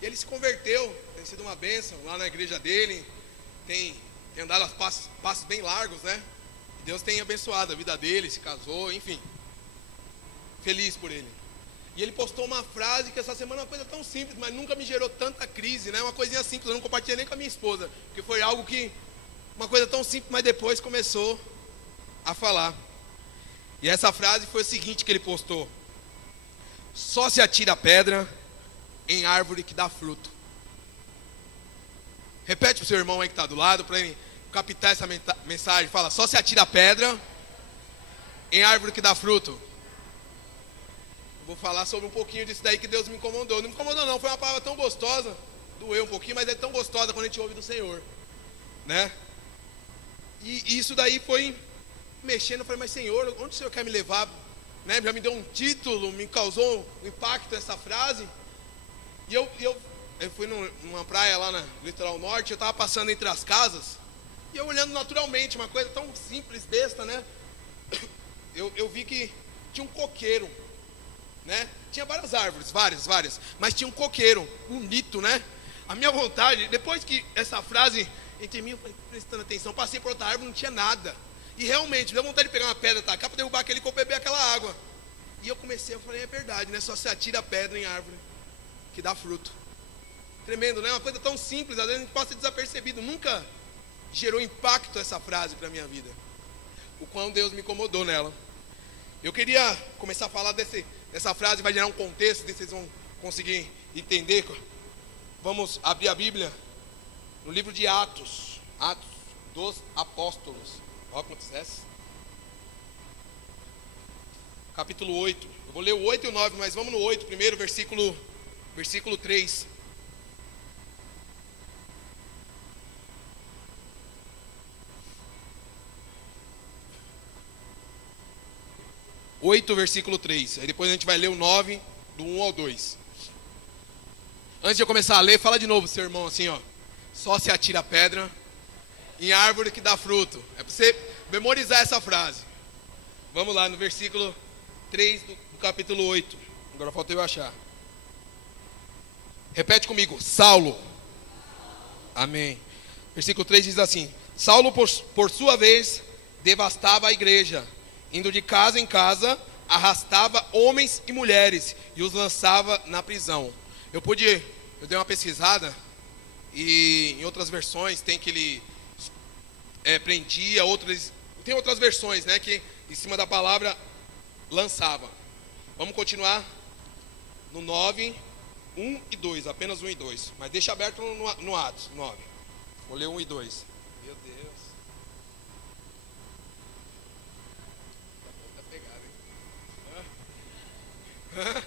E ele se converteu, tem sido uma bênção lá na igreja dele, tem andado a passos bem largos, né? E Deus tem abençoado a vida dele, se casou, enfim. Feliz por ele. E ele postou uma frase que essa semana é uma coisa tão simples, mas nunca me gerou tanta crise, né? Uma coisinha simples, eu não compartilhei nem com a minha esposa, porque foi algo que, uma coisa tão simples, mas depois começou a falar. E essa frase foi o seguinte que ele postou: só se atira pedra em árvore que dá fruto. Repete para o seu irmão aí que está do lado, para ele captar essa mensagem. Fala: só se atira pedra em árvore que dá fruto. Eu vou falar sobre um pouquinho disso daí que Deus me incomodou. Não me incomodou não, foi uma palavra tão gostosa. Doeu um pouquinho, mas é tão gostosa quando a gente ouve do Senhor, né? E isso daí foi mexendo. Eu falei: mas Senhor, onde o Senhor quer me levar? Né? Já me deu um título, me causou um impacto essa frase. E eu fui numa praia lá no litoral norte. Eu estava passando entre as casas e eu olhando naturalmente, uma coisa tão simples, besta, né? Eu vi que tinha um coqueiro, né? Tinha várias árvores, várias, mas tinha um coqueiro bonito, né? A minha vontade, depois que essa frase entre mim, eu falei, prestando atenção, passei por outra árvore, não tinha nada. E realmente, deu vontade de pegar uma pedra, tacar para derrubar aquele coco e beber aquela água. E eu falei, é verdade, né? Só se atira pedra em árvore que dá fruto. Tremendo, né? Uma coisa tão simples, às vezes a gente passa desapercebido. Nunca gerou impacto essa frase para a minha vida. O quão Deus me incomodou nela. Eu queria começar a falar dessa frase, vai gerar um contexto, vocês vão conseguir entender. Vamos abrir a Bíblia no livro de Atos dos Apóstolos. Olha quantos S. Capítulo 8. Eu vou ler o 8 e o 9, mas vamos no 8 primeiro, versículo 3. Versículo 3. Aí depois a gente vai ler o 9, do 1 ao 2. Antes de eu começar a ler, fala de novo, seu irmão, assim, ó. Só se atira pedra em árvore que dá fruto. É para você memorizar essa frase. Vamos lá, no versículo 3 do capítulo 8. Agora falta eu achar. Repete comigo. Saulo. Amém. Versículo 3 diz assim: Saulo, por sua vez, devastava a igreja, indo de casa em casa, arrastava homens e mulheres e os lançava na prisão. Eu dei uma pesquisada, e em outras versões tem que ele prendia, tem outras versões, né, que em cima da palavra lançava. Vamos continuar no 9, 1 e 2, apenas 1 e 2, mas deixa aberto no Atos 9. Vou ler 1 e 2. Meu Deus. Tá pegado, hein?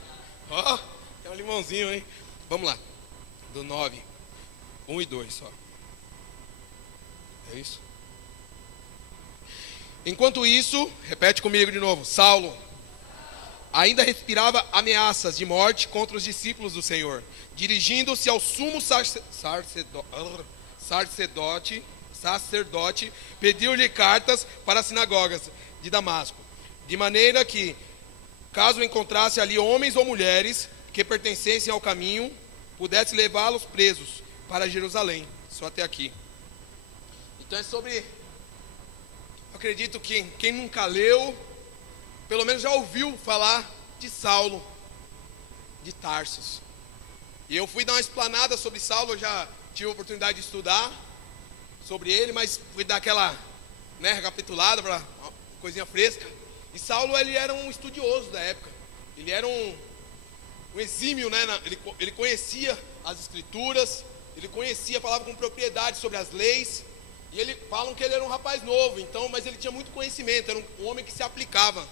Ó, tem um limãozinho, hein? Vamos lá. Do 9, 1 e 2 só. É isso? Enquanto isso, repete comigo de novo. Saulo ainda respirava ameaças de morte contra os discípulos do Senhor. Dirigindo-se ao sumo sacerdote, pediu-lhe cartas para as sinagogas de Damasco, de maneira que, caso encontrasse ali homens ou mulheres que pertencessem ao caminho, pudesse levá-los presos para Jerusalém. Só até aqui. Então é sobre... Eu acredito que quem nunca leu, pelo menos já ouviu falar de Saulo de Tarsos. E eu fui dar uma explanada sobre Saulo, eu já tive a oportunidade de estudar sobre ele, mas fui dar aquela, né, recapitulada para uma coisinha fresca. E Saulo, ele era um estudioso da época. Ele era um exímio, né? Ele conhecia as escrituras, ele falava com propriedade sobre as leis. E falam que ele era um rapaz novo, então, mas ele tinha muito conhecimento, era um homem que se aplicava.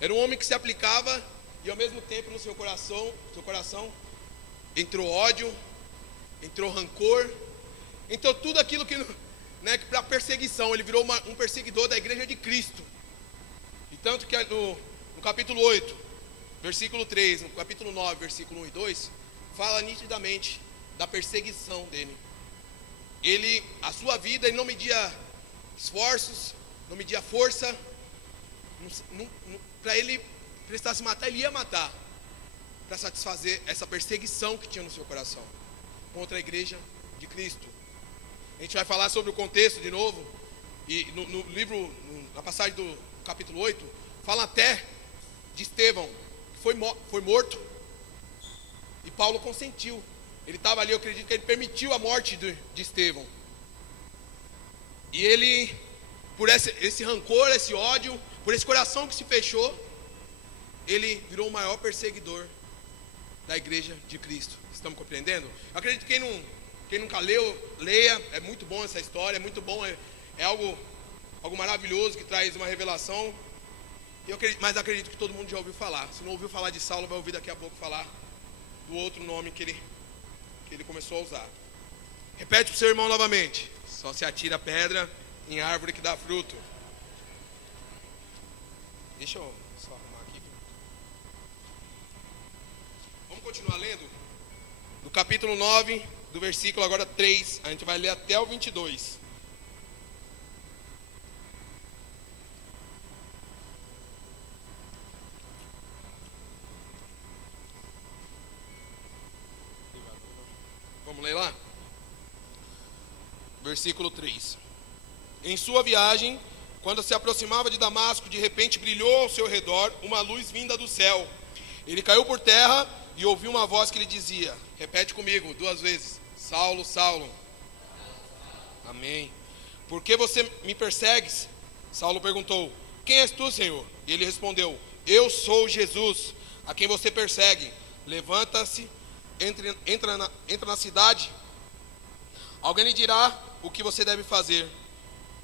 Era um homem que se aplicava e ao mesmo tempo no seu coração entrou ódio, entrou rancor, entrou tudo aquilo que, né, para perseguição. Ele virou um perseguidor da igreja de Cristo. E tanto que no capítulo 8, versículo 3, no capítulo 9, versículo 1 e 2, fala nitidamente da perseguição dele. A sua vida, ele não media esforços, não media força. Para ele prestar se matar, ele ia matar. para satisfazer essa perseguição que tinha no seu coração contra a igreja de Cristo. A gente vai falar sobre o contexto de novo, e no livro, na passagem do capítulo 8, fala até de Estevão, que foi morto, e Paulo consentiu. Ele estava ali, eu acredito que ele permitiu a morte de Estevão. E ele, por esse rancor, esse ódio, por esse coração que se fechou, ele virou o maior perseguidor da igreja de Cristo. Estamos compreendendo? Eu acredito que quem nunca leu, leia. É muito bom essa história, é muito bom, é algo maravilhoso que traz uma revelação. Mas acredito que todo mundo já ouviu falar. Se não ouviu falar de Saulo, vai ouvir daqui a pouco falar do outro nome que ele começou a usar. Repete para o seu irmão novamente: só se atira pedra em árvore que dá fruto. Deixa eu só arrumar aqui. Vamos continuar lendo? Do capítulo 9, do versículo agora 3, a gente vai ler até o 22. Vamos ler lá? Versículo 3. Em sua viagem, quando se aproximava de Damasco, de repente brilhou ao seu redor uma luz vinda do céu. Ele caiu por terra e ouviu uma voz que lhe dizia, repete comigo 2 vezes: Saulo, Saulo. Amém. Por que você me persegues? Saulo perguntou: quem és tu, Senhor? E ele respondeu: eu sou Jesus, a quem você persegue. Levanta-se, entra na cidade. Alguém lhe dirá o que você deve fazer.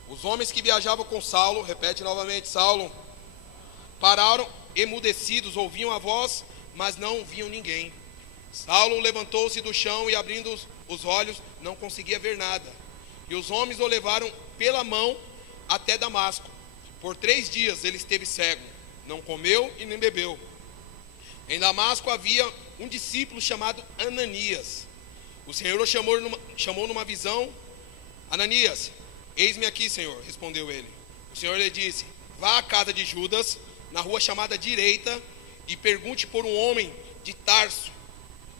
Os homens que viajavam com Saulo, repete novamente, Saulo, pararam emudecidos, ouviam a voz, mas não viam ninguém. Saulo levantou-se do chão e, abrindo os olhos, não conseguia ver nada. E os homens o levaram pela mão até Damasco. Por 3 dias ele esteve cego, não comeu e nem bebeu. Em Damasco havia um discípulo chamado Ananias. O Senhor o chamou numa visão. Ananias, eis-me aqui, Senhor, respondeu ele. O Senhor lhe disse: vá à casa de Judas, na rua chamada Direita, e pergunte por um homem de Tarso,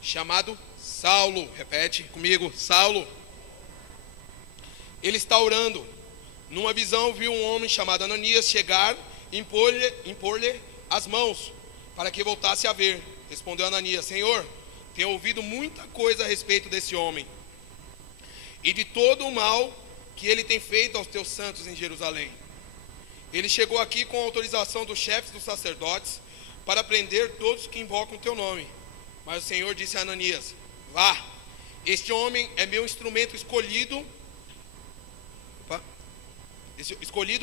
chamado Saulo. Repete comigo, Saulo. Ele está orando. Numa visão viu um homem chamado Ananias chegar e impor-lhe as mãos, para que voltasse a ver. Respondeu Ananias: Senhor, tenho ouvido muita coisa a respeito desse homem e de todo o mal que ele tem feito aos teus santos em Jerusalém. Ele chegou aqui com autorização dos chefes dos sacerdotes para prender todos que invocam o teu nome. Mas o Senhor disse a Ananias: vá, este homem é meu instrumento escolhido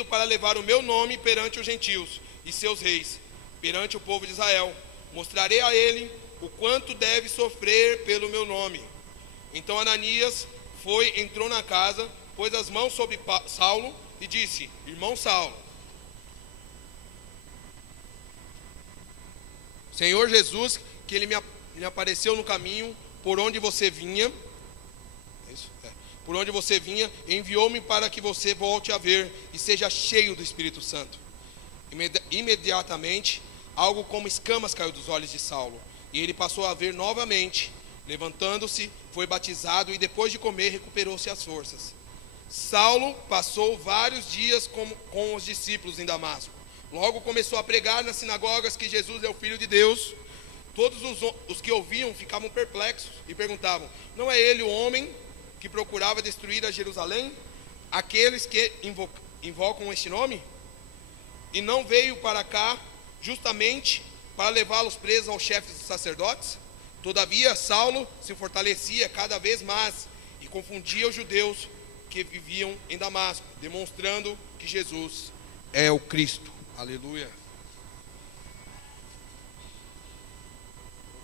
para levar o meu nome perante os gentios e seus reis, perante o povo de Israel. Mostrarei a ele o quanto deve sofrer pelo meu nome. Então Ananias entrou na casa, pôs as mãos sobre Saulo e disse: irmão Saulo, Senhor Jesus, que ele me apareceu no caminho por onde você vinha, enviou-me para que você volte a ver e seja cheio do Espírito Santo. Imediatamente, algo como escamas caiu dos olhos de Saulo, e ele passou a ver novamente. Levantando-se, foi batizado e depois de comer recuperou-se as forças. Saulo passou vários dias com os discípulos em Damasco. Logo começou a pregar nas sinagogas que Jesus é o Filho de Deus. Todos os que ouviam ficavam perplexos e perguntavam: não é ele o homem que procurava destruir a Jerusalém? Aqueles que invocam este nome? E não veio para cá justamente para levá-los presos aos chefes dos sacerdotes? Todavia Saulo se fortalecia cada vez mais e confundia os judeus que viviam em Damasco, demonstrando que Jesus é o Cristo. Aleluia.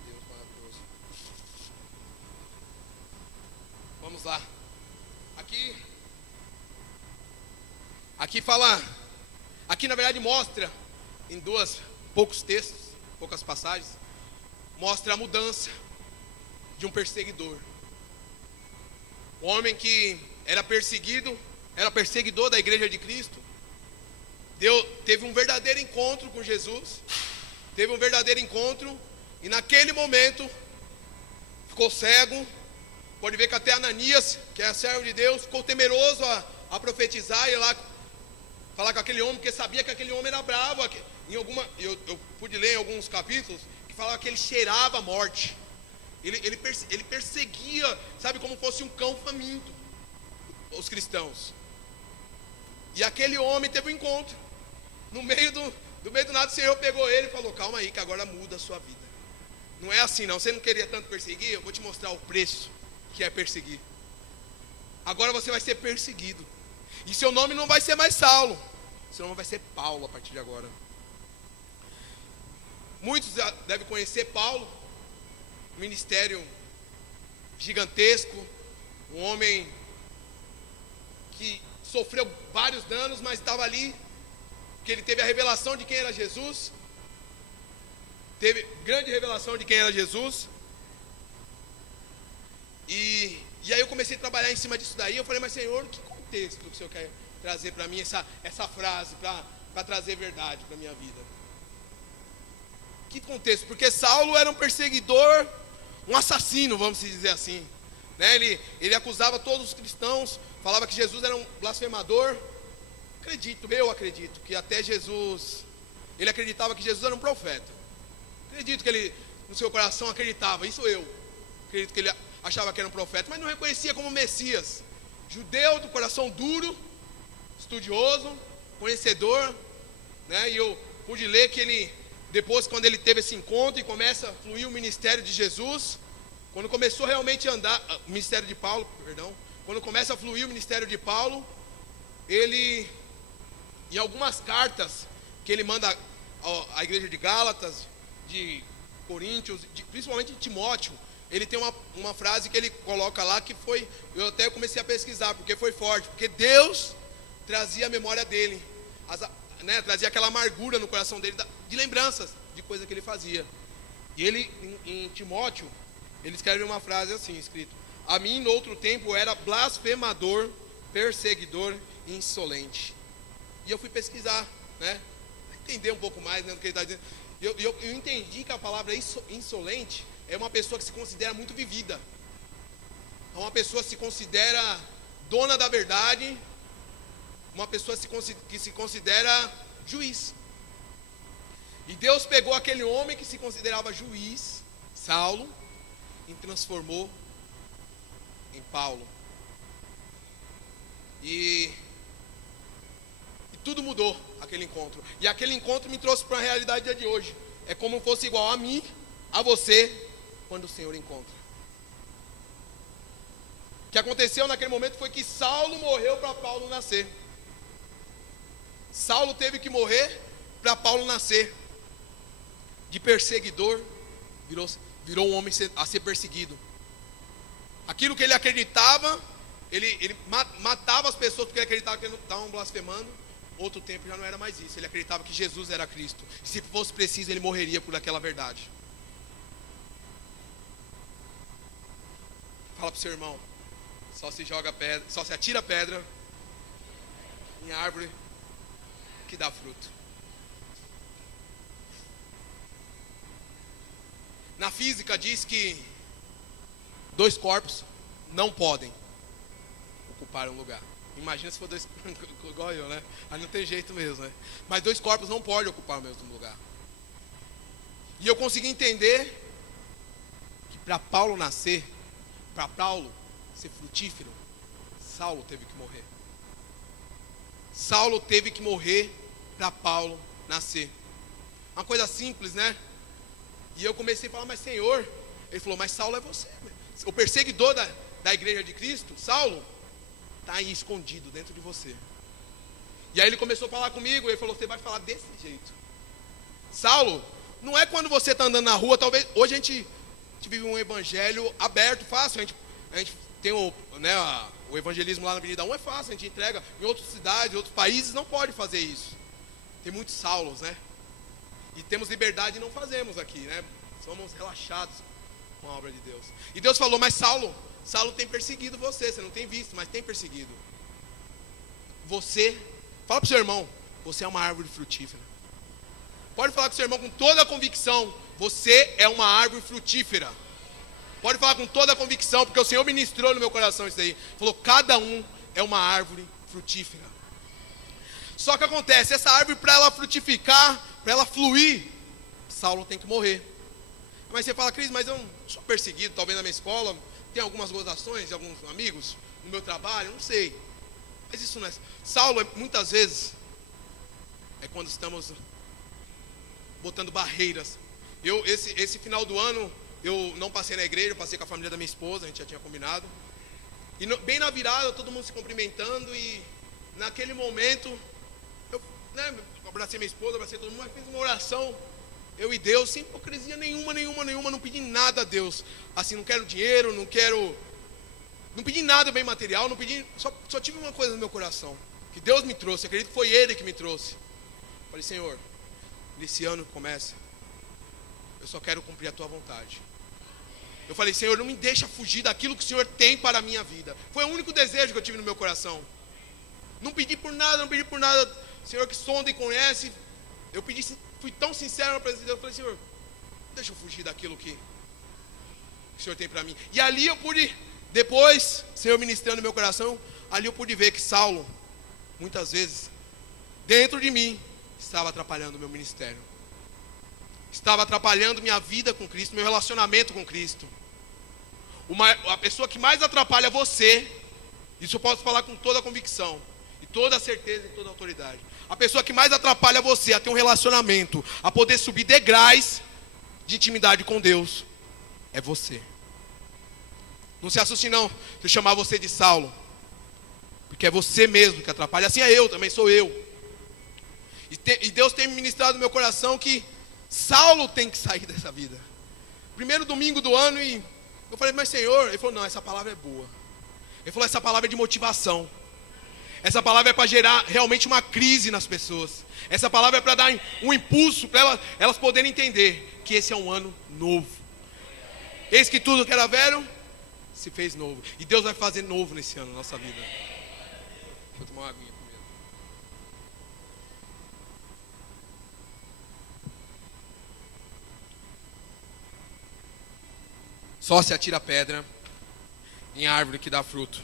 Deus maravilhoso. Vamos lá. Aqui fala, aqui na verdade mostra em poucos textos, poucas passagens, mostra a mudança de um perseguidor. O homem que era perseguidor da igreja de Cristo, teve um verdadeiro encontro com Jesus, teve um verdadeiro encontro E naquele momento, ficou cego. Pode ver que até Ananias, que é servo de Deus, ficou temeroso a profetizar e ir lá falar com aquele homem, porque sabia que aquele homem era bravo. Eu pude ler em alguns capítulos que falava que ele cheirava a morte. Ele perseguia, sabe, como fosse um cão faminto, os cristãos. E aquele homem teve um encontro. No meio do nada, o Senhor pegou ele e falou: calma aí, que agora muda a sua vida. Não é assim não, você não queria tanto perseguir? Eu vou te mostrar o preço que é perseguir. Agora você vai ser perseguido. E seu nome não vai ser mais Saulo, seu nome vai ser Paulo a partir de agora. Muitos já devem conhecer Paulo. Um ministério gigantesco. Um homem que sofreu vários danos, mas estava ali, que ele teve a revelação de quem era Jesus. Teve grande revelação de quem era Jesus. E aí eu comecei a trabalhar em cima disso daí. Eu falei: mas Senhor, que contexto que o Senhor quer trazer para mim essa frase, para trazer verdade para a minha vida? Que contexto? Porque Saulo era um perseguidor, um assassino, vamos dizer assim, né? Ele acusava todos os cristãos, falava que Jesus era um blasfemador. Eu acredito que até Jesus, ele acreditava que Jesus era um profeta. Acredito que ele, no seu coração, acreditava, isso eu acredito que ele achava que era um profeta, mas não reconhecia como Messias. Judeu, do coração duro, estudioso, conhecedor, né? E eu pude ler que ele, depois, quando ele teve esse encontro e começa a fluir o ministério de Jesus, quando começou realmente a andar, o ministério de Paulo, quando começa a fluir o ministério de Paulo, ele, em algumas cartas que ele manda à igreja de Gálatas, de Coríntios, principalmente de Timóteo, ele tem uma frase que ele coloca lá que foi, eu até comecei a pesquisar, porque foi forte, porque Deus trazia a memória dele, trazia aquela amargura no coração dele, de lembranças de coisa que ele fazia. E ele, em Timóteo, ele escreve uma frase assim, escrito: a mim no outro tempo era blasfemador, perseguidor e insolente. E eu fui pesquisar, né, entender um pouco mais, né, do que ele está dizendo. Eu entendi que a palavra insolente é uma pessoa que se considera muito vivida, é uma pessoa que se considera dona da verdade, uma pessoa que se considera juiz. E Deus pegou aquele homem que se considerava juiz, Saulo, e transformou em Paulo. E tudo mudou aquele encontro. E aquele encontro me trouxe para a realidade de hoje. É como fosse igual a mim, a você, quando o Senhor encontra. O que aconteceu naquele momento foi que Saulo morreu para Paulo nascer. Saulo teve que morrer para Paulo nascer. De perseguidor, virou um homem a ser perseguido. Aquilo que ele acreditava, ele matava as pessoas porque ele acreditava que eles estavam blasfemando. Outro tempo já não era mais isso. Ele acreditava que Jesus era Cristo. E se fosse preciso, ele morreria por aquela verdade. Fala para o seu irmão: só se atira pedra em árvore que dá fruto. Na física diz que 2 corpos não podem ocupar um lugar. Imagina se for 2, igual eu, né? Aí não tem jeito mesmo, né? Mas 2 corpos não podem ocupar o mesmo lugar. E eu consegui entender que para Paulo nascer, para Paulo ser frutífero, Saulo teve que morrer. Saulo teve que morrer para Paulo nascer. Uma coisa simples, né? E eu comecei a falar: mas Senhor, ele falou: mas Saulo é você. O perseguidor da igreja de Cristo, Saulo, está aí escondido dentro de você. E aí ele começou a falar comigo, ele falou: você vai falar desse jeito. Saulo, não é quando você está andando na rua, talvez, hoje a gente vive um evangelho aberto, fácil, a gente tem o evangelismo lá na Avenida 1 é fácil, a gente entrega em outras cidades, outros países não pode fazer isso. Tem muitos Saulos, né? E temos liberdade e não fazemos aqui, né? Somos relaxados com a obra de Deus. E Deus falou: mas Saulo tem perseguido você não tem visto, mas tem perseguido. Você, fala para o seu irmão: você é uma árvore frutífera. Pode falar com seu irmão com toda a convicção: você é uma árvore frutífera. Pode falar com toda a convicção, porque o Senhor ministrou no meu coração isso aí. Falou: cada um é uma árvore frutífera. Só que acontece, essa árvore, para ela frutificar, para ela fluir, Saulo tem que morrer. Mas você fala: Cris, mas eu não sou perseguido, talvez na minha escola, tem algumas gozações de alguns amigos, no meu trabalho, não sei. Mas isso não é. Saulo, muitas vezes, é quando estamos botando barreiras. Esse final do ano, eu não passei na igreja, eu passei com a família da minha esposa, a gente já tinha combinado. E bem na virada, todo mundo se cumprimentando, e naquele momento, eu abracei minha esposa, abracei todo mundo, mas fiz uma oração, eu e Deus, sem hipocrisia nenhuma, não pedi nada a Deus. Assim, não quero dinheiro, não pedi nada bem material, só tive uma coisa no meu coração, que Deus me trouxe, acredito que foi Ele que me trouxe. Falei: Senhor, nesse ano que começa, eu só quero cumprir a Tua vontade. Eu falei: Senhor, não me deixa fugir daquilo que o Senhor tem para a minha vida. Foi o único desejo que eu tive no meu coração. Não pedi por nada, Senhor que sonda e conhece. Eu pedi, fui tão sincero na presença de Deus, eu falei: Senhor, não deixa eu fugir daquilo que o Senhor tem para mim. E ali eu pude, depois, Senhor ministrando no meu coração, ali eu pude ver que Saulo, muitas vezes, dentro de mim, estava atrapalhando o meu ministério. Estava atrapalhando minha vida com Cristo, meu relacionamento com Cristo. A pessoa que mais atrapalha você, isso eu posso falar com toda a convicção, e toda a certeza e toda a autoridade. A pessoa que mais atrapalha você a ter um relacionamento, a poder subir degraus de intimidade com Deus, é você. Não se assuste não, se eu chamar você de Saulo, porque é você mesmo que atrapalha. Assim é eu, também sou eu. E Deus tem ministrado no meu coração que Saulo tem que sair dessa vida. Primeiro domingo do ano, e eu falei: mas Senhor, Ele falou: não, essa palavra é boa. Ele falou: essa palavra é de motivação. Essa palavra é para gerar realmente uma crise nas pessoas. Essa palavra é para dar um impulso para elas poderem entender que esse é um ano novo. Eis que tudo que era velho se fez novo. E Deus vai fazer novo nesse ano na nossa vida. Deixa eu tomar uma aguinha primeiro. Só se atira pedra em árvore que dá fruto.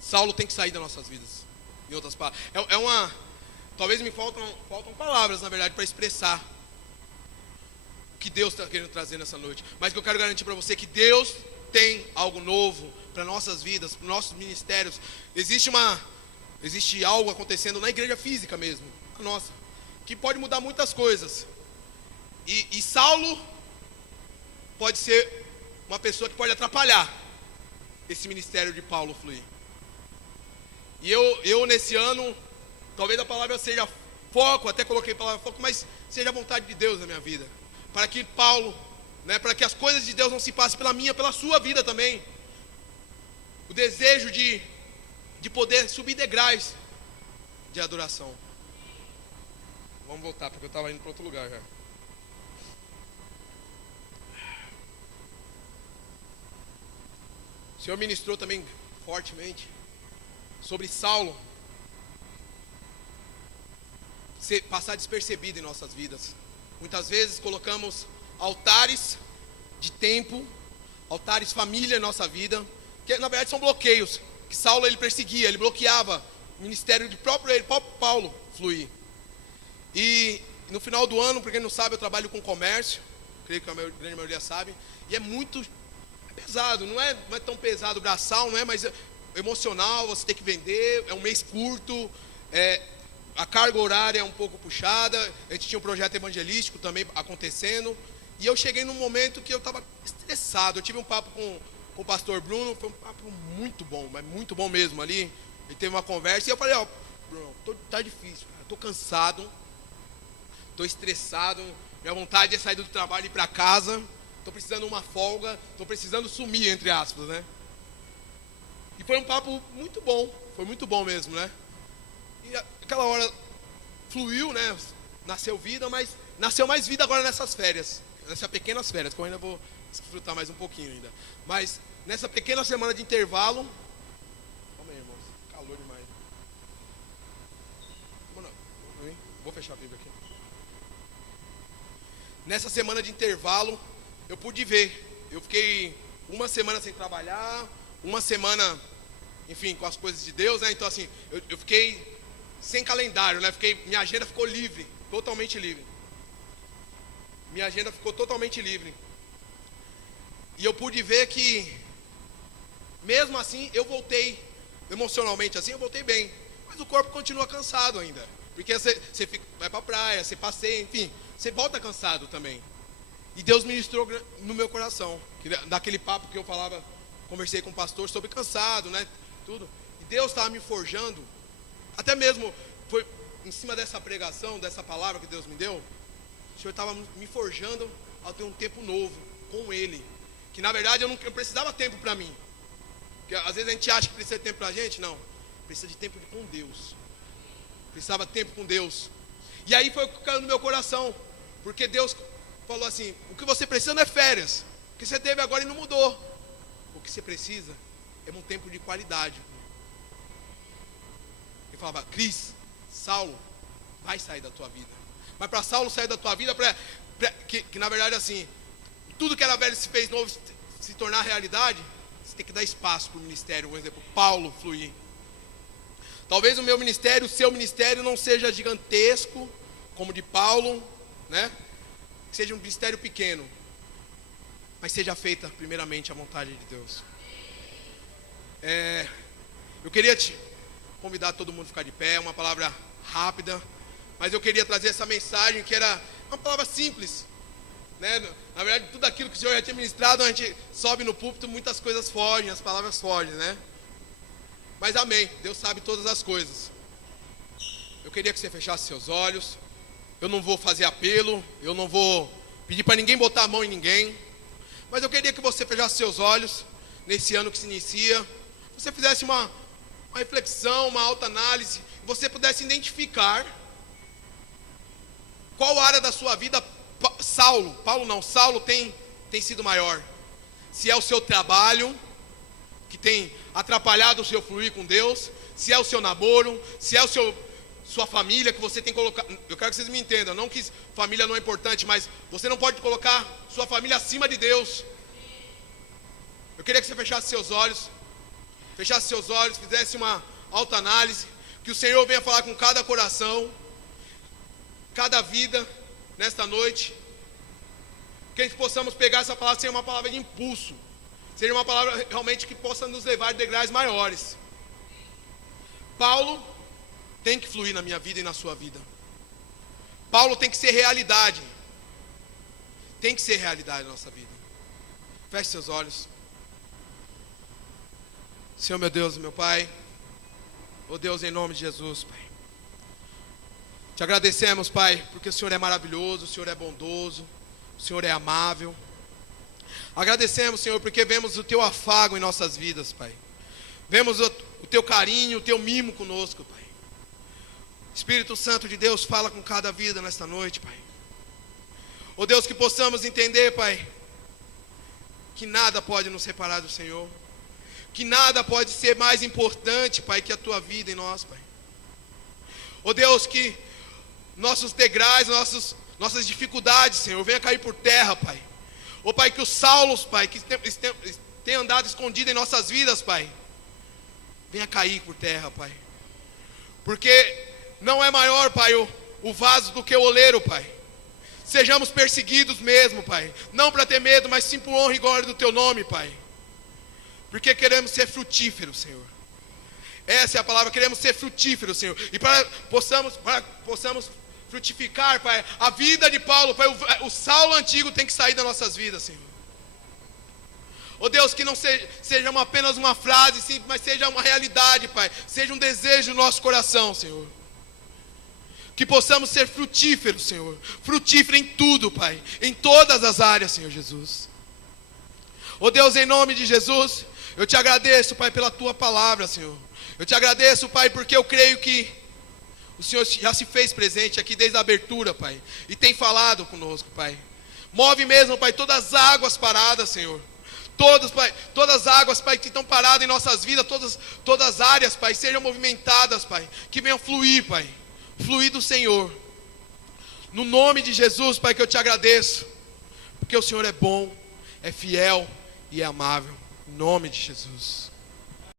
Saulo tem que sair das nossas vidas. Em outras palavras, talvez me faltam palavras, na verdade, para expressar o que Deus está querendo trazer nessa noite. Mas que eu quero garantir para você que Deus tem algo novo para nossas vidas, para nossos ministérios. Existe algo acontecendo na igreja física mesmo, a nossa, que pode mudar muitas coisas. E Saulo pode ser uma pessoa que pode atrapalhar esse ministério de Paulo fluir. E eu nesse ano, talvez a palavra seja foco, até coloquei a palavra foco, mas seja a vontade de Deus na minha vida. Para que Paulo, para que as coisas de Deus não se passem pela minha, pela sua vida também. O desejo de poder subir degraus de adoração. Vamos voltar, porque eu estava indo para outro lugar já. O Senhor ministrou também fortemente sobre Saulo passar despercebido em nossas vidas. Muitas vezes colocamos altares de tempo, altares família em nossa vida, que na verdade são bloqueios, que Saulo ele perseguia, ele bloqueava o ministério de próprio Paulo fluir. E no final do ano, para quem não sabe, eu trabalho com comércio, creio que a grande maioria sabe, e é muito pesado, não é tão pesado braçal, não é, mas emocional, você tem que vender, é um mês curto, a carga horária é um pouco puxada, a gente tinha um projeto evangelístico também acontecendo, e eu cheguei num momento que eu estava estressado. Eu tive um papo com o pastor Bruno, foi um papo muito bom, mas muito bom mesmo ali, ele teve uma conversa, e eu falei: Bruno, tá difícil, cara, tô cansado, tô estressado, minha vontade é sair do trabalho e ir para casa, tô precisando de uma folga, tô precisando sumir, entre aspas, né? E foi um papo muito bom, foi muito bom mesmo, né? E aquela hora fluiu, né? Nasceu vida, mas nasceu mais vida agora nessas férias, nessas pequenas férias, que eu ainda vou desfrutar mais um pouquinho ainda. Mas nessa pequena semana de intervalo, calma aí, irmãos, calor demais. Vou fechar a Bíblia aqui. Nessa semana de intervalo, eu pude ver. Eu fiquei uma semana sem trabalhar, uma semana, enfim, com as coisas de Deus, né? Então assim, eu fiquei sem calendário, né? Minha agenda ficou livre, totalmente livre. Minha agenda ficou totalmente livre. E eu pude ver que, mesmo assim, eu voltei, emocionalmente assim, eu voltei bem. Mas o corpo continua cansado ainda. Porque você vai pra praia, você passeia, enfim, você volta cansado também. E Deus ministrou no meu coração, daquele papo que eu falava, conversei com o pastor sobre cansado, né, tudo. E Deus estava me forjando, até mesmo foi em cima dessa pregação, dessa palavra que Deus me deu, o Senhor estava me forjando a ter um tempo novo com Ele. Que na verdade eu não precisava de tempo para mim. Porque às vezes a gente acha que precisa de tempo para a gente, não. Precisa de tempo com Deus. Precisava de tempo com Deus. E aí foi o que caiu no meu coração. Porque Deus falou assim, o que você precisa não é férias. O que você teve agora e não mudou. O que você precisa é um tempo de qualidade. Ele falava, Cris, Saulo vai sair da tua vida. Mas para Saulo sair da tua vida, que na verdade assim, tudo que era velho se fez novo, se tornar realidade, você tem que dar espaço para o ministério. Por exemplo, Paulo fluir. Talvez o meu ministério, o seu ministério não seja gigantesco, como o de Paulo, né? Que seja um ministério pequeno, mas seja feita primeiramente a vontade de Deus. Eu queria te convidar todo mundo a ficar de pé, uma palavra rápida, mas eu queria trazer essa mensagem que era uma palavra simples, né? Na verdade, tudo aquilo que o Senhor já tinha ministrado, a gente sobe no púlpito, muitas coisas fogem, as palavras fogem, né? Mas amém, Deus sabe todas as coisas. Eu queria que você fechasse seus olhos. Eu não vou fazer apelo, eu não vou pedir para ninguém botar a mão em ninguém, mas eu queria que você fechasse seus olhos nesse ano que se inicia. Você fizesse uma reflexão, uma autoanálise, você pudesse identificar qual área da sua vida Saulo tem sido maior. Se é o seu trabalho, que tem atrapalhado o seu fluir com Deus, se é o seu namoro, se é sua família, que você tem colocado. Eu quero que vocês me entendam, não que família não é importante, mas você não pode colocar sua família acima de Deus. Eu queria que você fechasse seus olhos, fizesse uma autoanálise, que o Senhor venha falar com cada coração, cada vida, nesta noite, que a gente possamos pegar essa palavra ser uma palavra de impulso, seja uma palavra realmente que possa nos levar a degraus maiores. Paulo tem que fluir na minha vida e na sua vida. Paulo tem que ser realidade. Tem que ser realidade na nossa vida. Feche seus olhos. Senhor meu Deus e meu Pai, oh Deus, em nome de Jesus, Pai, te agradecemos, Pai, porque o Senhor é maravilhoso, o Senhor é bondoso, o Senhor é amável. Agradecemos, Senhor, porque vemos o Teu afago em nossas vidas, Pai. Vemos o Teu carinho, o Teu mimo conosco, Pai. Espírito Santo de Deus, fala com cada vida nesta noite, Pai. Oh Deus, que possamos entender, Pai, que nada pode nos separar do Senhor. Que nada pode ser mais importante, Pai, que a Tua vida em nós, Pai. Oh Deus, que nossos degraus, nossas dificuldades, Senhor, venha cair por terra, Pai. Oh Pai, que os Saulos, Pai, que tem andado escondido em nossas vidas, Pai, venha cair por terra, Pai. Porque não é maior, Pai, o vaso do que o oleiro, Pai. Sejamos perseguidos mesmo, Pai. Não para ter medo, mas sim por honra e glória do Teu nome, Pai. Porque queremos ser frutíferos, Senhor. Essa é a palavra, queremos ser frutíferos, Senhor. E para possamos frutificar, Pai, a vida de Paulo, Pai, o Saulo antigo tem que sair das nossas vidas, Senhor. Oh Deus, que não seja apenas uma frase simples, mas seja uma realidade, Pai. Seja um desejo do nosso coração, Senhor. Que possamos ser frutíferos, Senhor. Frutífero em tudo, Pai. Em todas as áreas, Senhor Jesus. Oh Deus, em nome de Jesus, eu te agradeço, Pai, pela Tua palavra, Senhor. Eu te agradeço, Pai, porque eu creio que o Senhor já se fez presente aqui desde a abertura, Pai. E tem falado conosco, Pai. Move mesmo, Pai, todas as águas paradas, Senhor. Pai, todas as águas, Pai, que estão paradas em nossas vidas, todas as áreas, Pai, sejam movimentadas, Pai. Que venham fluir, Pai. Fluir do Senhor. No nome de Jesus, Pai, que eu te agradeço, porque o Senhor é bom, é fiel e é amável. Em nome de Jesus.